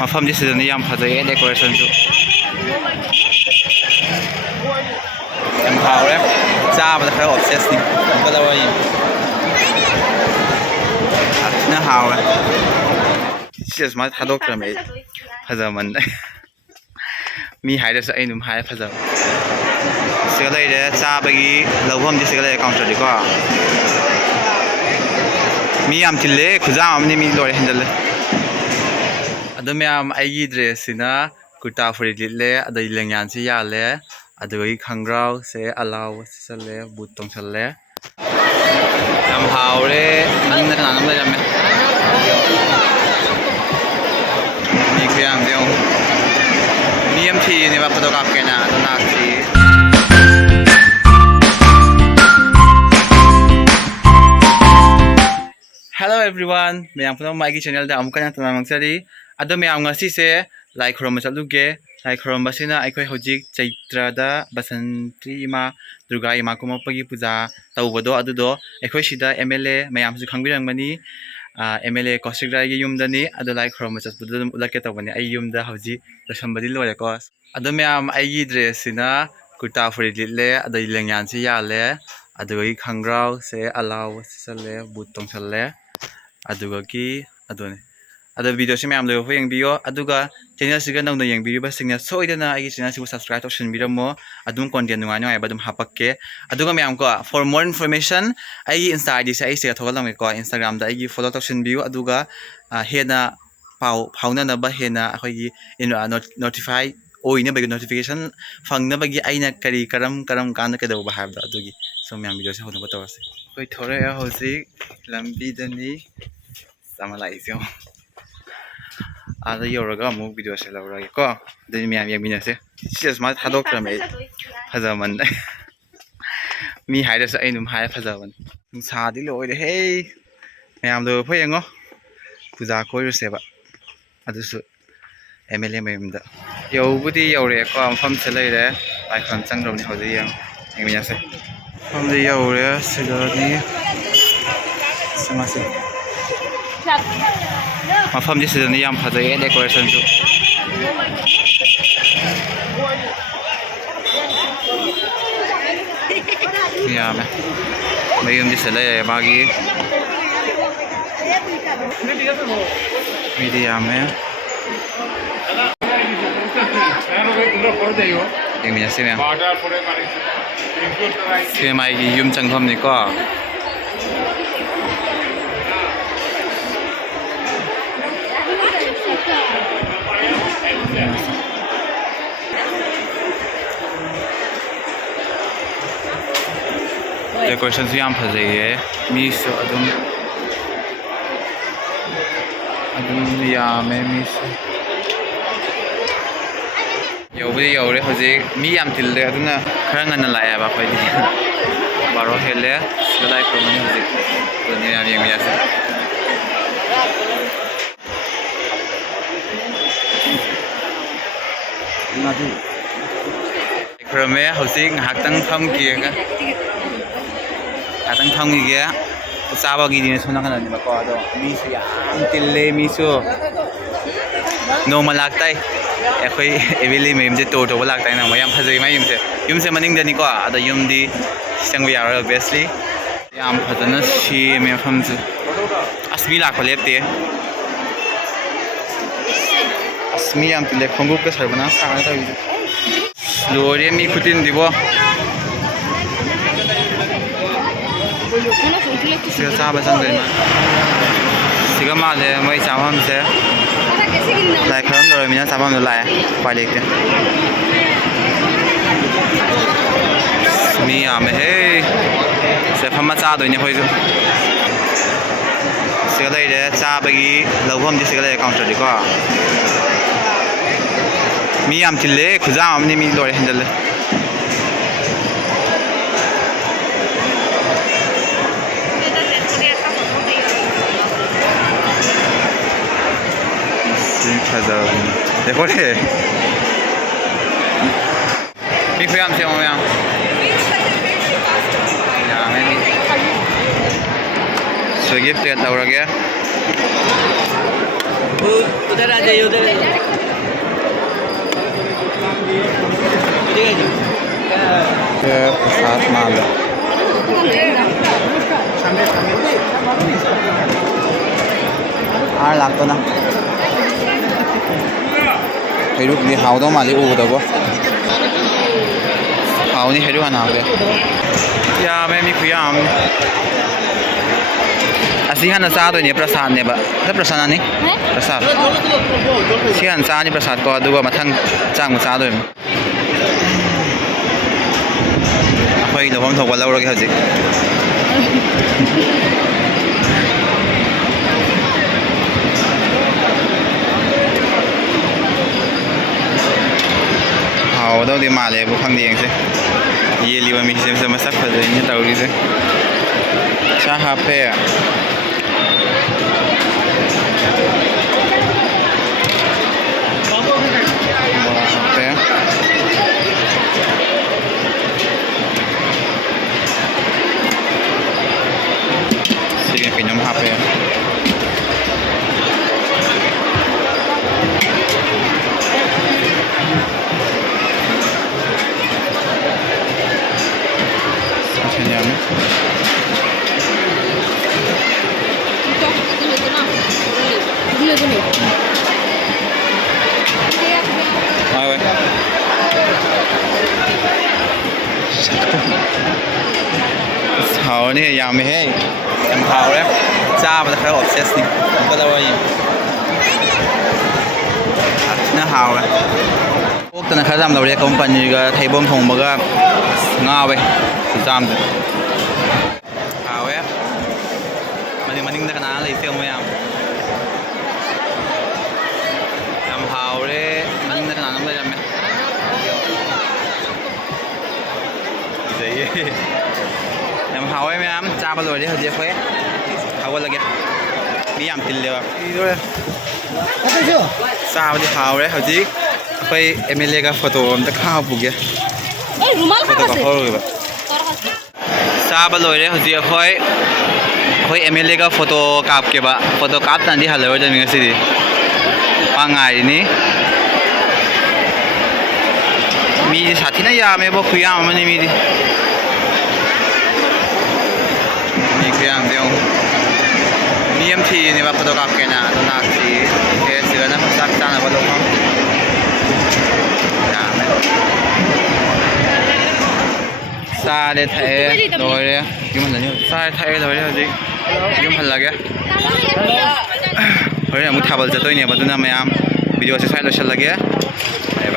ꯃꯐꯝꯗꯤ ꯁꯤꯗꯅ ꯌꯥꯝ ꯐꯖꯩꯌꯦ ꯗꯦꯀꯣꯔꯦꯁꯟꯁꯨ ꯌꯥꯝ ꯍꯥꯎꯔꯦ ꯆꯥꯕꯗ ꯈꯔ ꯑꯣꯕꯁꯦꯁꯅꯤ ꯀꯗꯧꯔꯤ ꯊꯤꯅ ꯍꯥꯎꯔꯦ ꯁꯤꯁꯦ ꯁꯨꯃꯥꯏꯅ ꯊꯥꯗꯣꯛꯇ꯭ꯔꯃꯦ ꯑꯩ ꯐꯖꯃꯟꯗꯦ ꯃꯤ ꯍꯥꯏꯔꯁꯨ ꯑꯩ ꯑꯗꯨꯝ ꯍꯥꯏꯔꯦ ꯐꯖꯕ ꯁꯤꯒ ꯂꯩꯔꯦ ꯆꯥꯕꯒꯤ ꯂꯧꯐꯝꯗꯤ ꯁꯤꯒ ꯂꯩꯔꯦ ꯀꯥꯎꯟꯇꯔꯗꯤꯀꯣ ꯃꯤ ꯌꯥꯝ ꯆꯤꯜꯂꯦ ꯈꯨꯖꯥꯝ ꯑꯃꯅꯤ ꯃꯤ ꯂꯣꯏꯔꯦ ꯍꯦꯟꯖꯜꯂꯦ ꯑꯗꯨ ꯃꯌꯥꯝ ꯑꯩꯒꯤ ꯗ꯭ꯔꯦꯁꯁꯤꯅ ꯀꯨꯔꯇꯥ ꯐꯨꯔꯤꯠ ꯂꯤꯠꯂꯦ ꯑꯗꯩ ꯂꯦꯡꯌꯥꯟꯁꯤ ꯌꯥꯜꯂꯦ ꯑꯗꯨꯒꯤ ꯈꯪꯒ꯭ꯔꯥꯎꯁꯦ ꯑꯂꯥꯎꯕ ꯁꯤꯆꯜꯂꯦ ꯕꯨꯠ ꯇꯣꯡꯁꯜꯂꯦ ꯌꯥꯝ ꯍꯥꯎꯔꯦ ꯃꯅꯤꯡꯗ ꯀꯅꯥꯅꯣꯝ ꯂꯩꯔꯝꯃꯦ ꯃꯤ ꯈꯨꯌꯥꯝꯁꯦ ꯌꯦꯡꯉꯨ ꯃꯤ ꯑꯃ ꯊꯤꯔꯤꯅꯦꯕ ꯐꯣꯇꯣ ꯀꯥꯞꯀꯦꯅ ꯑꯗꯨ ꯂꯥꯛꯇ꯭ꯔꯤ ꯍꯦꯜꯂꯣ ꯑꯦꯚ꯭ꯔꯤꯋꯥꯟ ꯃꯌꯥꯝ ꯄꯨꯝꯅꯃꯛ ꯑꯩꯒꯤ ꯆꯦꯅꯦꯜꯗ ꯑꯃꯨꯛꯀ ꯍꯟꯅ ꯃꯥꯡꯖꯔꯤ ꯑꯗꯣ ꯃꯌꯥꯝ ꯉꯁꯤꯁꯦ ꯂꯥꯏ ꯈꯨꯔꯨꯝꯕ ꯆꯠꯂꯨꯒꯦ ꯂꯥꯏ ꯈꯨꯔꯨꯝꯕꯁꯤꯅ ꯑꯩꯈꯣꯏ ꯍꯧꯖꯤꯛ ꯆꯩꯇ꯭ꯔꯗ ꯕꯁꯟꯇꯤ ꯏꯃꯥ ꯗꯨꯔꯒꯥ ꯏꯃꯥ ꯀꯨꯝꯃꯛꯄꯒꯤ ꯄꯨꯖꯥ ꯇꯧꯕꯗꯣ ꯑꯗꯨꯗꯣ ꯑꯩꯈꯣꯏ ꯁꯤꯗ MLA ꯃꯌꯥꯝꯁꯨ ꯈꯪꯕꯤꯔꯝꯒꯅꯤ MLA ꯀꯧꯁꯤꯛ ꯔꯥꯏꯒꯤ ꯌꯨꯝꯗꯅꯤ ꯑꯗꯣ ꯂꯥꯏ ꯈꯨꯔꯨꯝꯕ ꯆꯠꯄꯗꯨ ꯑꯗꯨꯝ ꯎꯠꯂꯛꯀꯦ ꯇꯧꯕꯅꯤ ꯑꯩ ꯌꯨꯝꯗ ꯍꯧꯖꯤꯛ ꯂꯣꯏꯁꯟꯕꯗꯤ ꯂꯣꯏꯔꯦꯀꯣ ꯑꯗꯣ ꯃꯌꯥꯝ ꯑꯩꯒꯤ ꯗ꯭ꯔꯦꯁꯁꯤꯅ ꯀꯨꯔꯇꯥ ꯐꯨꯔꯤꯠ ꯂꯤꯠꯂꯦ ꯑꯗꯩ ꯂꯦꯡꯌꯥꯟꯁꯤ ꯌꯥꯜꯂꯦ ꯑꯗꯨꯒꯤ ꯈꯪꯒ꯭ꯔꯥꯎꯁꯦ ꯑꯂꯥꯎꯕ ꯁꯤꯆꯜꯂꯦ ꯕꯨꯠ ꯇꯣꯡꯁꯜꯂꯦ ꯑꯗꯨꯒꯤ ꯑꯗꯨꯅꯤ ꯑꯗꯣ ꯚꯤꯗꯤꯑꯣꯁꯤ ꯃꯌꯥꯝ ꯂꯣꯏꯕ ꯌꯦꯡꯕꯤꯌꯣ ꯑꯗꯨꯒ ꯆꯦꯅꯦꯜꯁꯤꯒ ꯅꯧꯅ ꯌꯦꯡꯕꯤꯔꯤꯕꯁꯤꯡꯅ ꯁꯣꯏꯗꯅ ꯑꯩꯒꯤ ꯆꯦꯅꯦꯜꯁꯤꯕꯨ ꯁꯕꯁꯀ꯭ꯔꯥꯏꯕ ꯇꯧꯁꯤꯟꯕꯤꯔꯝꯃꯣ ꯑꯗꯨꯝ ꯀꯣꯟꯇꯦꯟ ꯅꯨꯡꯉꯥꯏꯕ ꯑꯗꯨꯝ ꯍꯥꯞꯄꯛꯀꯦ ꯑꯗꯨꯒ ꯃꯌꯥꯝꯀꯣ ꯐꯣꯔ ꯃꯣꯔ ꯏꯟꯐꯣꯔꯃꯦꯁꯟ ꯑꯩꯒꯤ ꯏꯟꯁꯇꯥ ꯑꯥꯏꯗꯤꯁꯦ ꯑꯩ ꯁꯤꯗ ꯊꯣꯛꯍꯜꯂꯝꯒꯦꯀꯣ ꯏꯟꯁꯇꯥꯒ꯭ꯔꯥꯝꯗ ꯑꯩꯒꯤ ꯐꯣꯂꯣ ꯇꯧꯁꯤꯟꯕꯤꯌꯨ ꯑꯗꯨꯒ ꯍꯦꯟꯅ ꯄꯥꯎ ꯐꯥꯎꯅꯅꯕ ꯍꯦꯟꯅ ꯑꯩꯈꯣꯏꯒꯤ ꯅꯣꯇꯤꯐꯥꯏ ꯑꯣꯏꯅꯕꯒꯤ ꯅꯣꯇꯤꯐꯤꯀꯦꯁꯟ ꯐꯪꯅꯕꯒꯤ ꯑꯩꯅ ꯀꯔꯝ ꯀꯥꯟꯗ ꯀꯩꯗꯧꯕ ꯍꯥꯏꯕꯗꯣ ꯑꯗꯨꯒꯤ ꯁꯨꯝ ꯃꯌꯥꯝ ꯚꯤꯗꯤꯑꯣꯁꯦ ꯍꯧꯅꯕ ꯇꯧꯔꯁꯦ ꯑꯩꯈꯣꯏ ꯊꯣꯔꯛꯑꯦ ꯍꯧꯖꯤꯛ ꯂꯝꯕꯤꯗꯅꯤ ꯑꯃ ꯂꯥꯛꯏꯁꯦ ꯑꯥꯗ ꯌꯧꯔꯒ ꯑꯃꯨꯛ ꯚꯤꯗꯤꯑꯣꯁꯦ ꯂꯧꯔꯒꯦꯀꯣ ꯑꯗꯨꯗꯤ ꯃꯌꯥꯝ ꯌꯦꯡꯃꯤꯟꯅꯁꯦ ꯁꯤꯁꯦ ꯁꯨꯃꯥꯏꯅ ꯊꯥꯗꯣꯛꯇ꯭ꯔꯃꯦ ꯑꯩ ꯐꯖꯃꯟꯗꯦ ꯃꯤ ꯍꯥꯏꯔꯁꯨ ꯑꯩ ꯑꯗꯨꯝ ꯍꯥꯏꯔꯦ ꯐꯖꯕꯅꯤ ꯅꯨꯡꯁꯥꯗꯤ ꯂꯣꯏꯔꯦꯍꯦ ꯃꯌꯥꯝ ꯂꯣꯏꯕ ꯌꯦꯡꯉꯣ ꯄꯨꯖꯥ ꯀꯣꯏꯔꯨꯁꯦꯕ ꯑꯗꯨꯁꯨ MLA ꯃꯌꯨꯝꯗ ꯌꯧꯕꯨꯗꯤ ꯌꯧꯔꯛꯑꯦꯀꯣ ꯃꯐꯝꯁꯦ ꯂꯩꯔꯦ ꯂꯥꯏꯈꯨꯔꯝ ꯆꯪꯗ꯭ꯔꯕꯅꯤ ꯍꯧꯖꯤꯛ ꯌꯦꯡꯃꯤꯟꯅꯁꯦ ꯃꯐꯝꯗꯤ ꯌꯧꯔꯦ ꯁꯤꯗꯅꯤ ꯆꯪꯉꯁꯦ ꯃꯐꯝꯗꯤ ꯁꯤꯗꯅ ꯌꯥꯝ ꯐꯖꯩꯌꯦ ꯗꯦꯀꯣꯔꯦꯁꯟꯁꯨ ꯌꯥꯝꯃꯦ ꯃꯌꯨꯝꯗꯤ ꯁꯤꯗ ꯂꯩꯔꯦ ꯃꯥꯒꯤ ꯃꯤꯗꯤ ꯌꯥꯝꯃꯦ ꯌꯦꯡꯃꯤꯟꯅꯁꯤ ꯃꯌꯥꯝ ꯁꯤ ꯃꯥꯒꯤ ꯌꯨꯝ ꯆꯪꯐꯝꯅꯤꯀꯣ ꯗꯦꯀꯣꯔꯦꯁꯟꯁꯨ ꯌꯥꯝ ꯐꯖꯩꯌꯦ ꯃꯤꯁꯨ ꯑꯗꯨꯝ ꯌꯥꯝꯃꯦ ꯃꯤꯁꯨ ꯌꯧꯕꯗꯤ ꯌꯧꯔꯦ ꯍꯧꯖꯤꯛ ꯃꯤ ꯌꯥꯝ ꯇꯤꯜꯂꯦ ꯑꯗꯨꯅ ꯈꯔ ꯉꯟꯅ ꯂꯥꯛꯑꯦꯕ ꯑꯩꯈꯣꯏꯗꯤ 12 ꯍꯦꯜꯂꯦ ꯁꯤꯗ ꯂꯥꯏ ꯈꯨꯔꯨꯝꯕꯅꯤ ꯍꯧꯖꯤꯛ ꯑꯗꯨꯅꯤ ꯃꯌꯥꯝ ꯌꯦꯡꯃꯤꯟꯅꯁꯦ ꯈꯨꯔꯨꯝꯃꯦ ꯍꯧꯖꯤꯛ ꯉꯥꯏꯍꯥꯛꯇꯪ ꯐꯝꯈꯤꯒꯦ ꯆꯥꯕꯒꯤꯗꯤ ꯁꯣꯝ ꯅꯥꯀꯟꯗꯅꯦꯕꯀꯣ ꯑꯗꯣ ꯃꯤꯁꯨ ꯌꯥꯝ ꯇꯤꯜꯂꯦ ꯃꯤꯁꯨ ꯅꯣꯡꯃ ꯂꯥꯛꯇꯥꯏ ꯑꯩꯈꯣꯏ MLA ꯃꯌꯨꯝꯁꯦ ꯇꯨꯔ ꯇꯧꯕ ꯂꯥꯛꯇꯥꯏ ꯅꯣꯡꯃ ꯌꯥꯝ ꯐꯖꯩ ꯃꯥ ꯌꯨꯝꯁꯦ ꯃꯅꯤꯡꯗꯅꯤꯀꯣ ꯑꯗꯣ ꯌꯨꯝꯗꯤ ꯆꯪꯕ ꯌꯥꯔꯣꯏ ꯑꯣꯕꯤꯌꯁꯂꯤ ꯌꯥꯝ ꯐꯖꯅ ꯁꯦꯝꯃꯦ ꯃꯐꯝꯁꯦ ꯑꯁ ꯃꯤ ꯂꯥꯛꯄ ꯂꯦꯞꯇꯦ ꯑꯁ ꯃꯤ ꯌꯥꯝ ꯇꯤꯜꯂꯦ ꯈꯣꯡꯎꯞꯀ ꯁꯔꯕꯅ ꯁꯥꯔ ꯇꯧꯔꯤꯁꯦ ꯂꯣꯏꯔꯦ ꯃꯤ ꯈꯨꯇꯤꯟꯗꯤꯕꯣ siga chaba changdoi ma siga male moi chamam se lai kharam dor mina chamam do lai pai lekte mi ame he se phama cha doi ne khoi ju siga lai de cha bagi lawham di siga lai counter di ko mi am tille khujam amni mi lore hendal देखो रे मी खुयाम से हो याम याम है मी सो gift लौरगे उधर आ जाइए उधर प्रसाद माल लागतो ना हेरुकनी हावदो माली उगदबो हावनी हेरु हानागे यामे मी खुयाम असी हन चादोने प्रसाद नेबा प्रसाद नि प्रसाद सिहन चानी प्रसाद को अदुगा मथंग चांग चादोय अखोई लोभम थोक लौरगे हजिक हावदोदि माले बु खंग येंगसे ये लिबा मी से मसक फजैनि तौरिसे चा हाफे Pinyam HP Sebenarnya hào này yam hết em hào đấy cha mà phải obsess đi có đâu vậy nó hào đấy quốc tên là khai giam đầu đấy company cái thầy bom thùng mà cái ngao vậy giam đấy hào ấy mà ninh cái nào lấy tiêu mấy em hào đấy mà ninh cái nào nó lấy làm mấy đấy em hào em cha bao rồi đấy hơi dễ khỏe hào lagi mi am til lewa cha ba di hào đấy hào ji khoi MLA ka photo am ta kha bu ge photo ka phoro ba cha ba loi đấy hào ji khoi MLA ka photo kap ke ba photo kap tan di halo da mi ngasi di pa ngai ni mi sathi na ya me bo khuya am ni mi di yang dia BMT ni ba photograph ke na to na si ke sila na sak ta na ba lo không ya sa de thai rồi đấy yum hal ni sa thai rồi đấy gì yum hal lage rồi amu thabal jatoi ne ba tu na mayam video se sai lo shal lage bye bye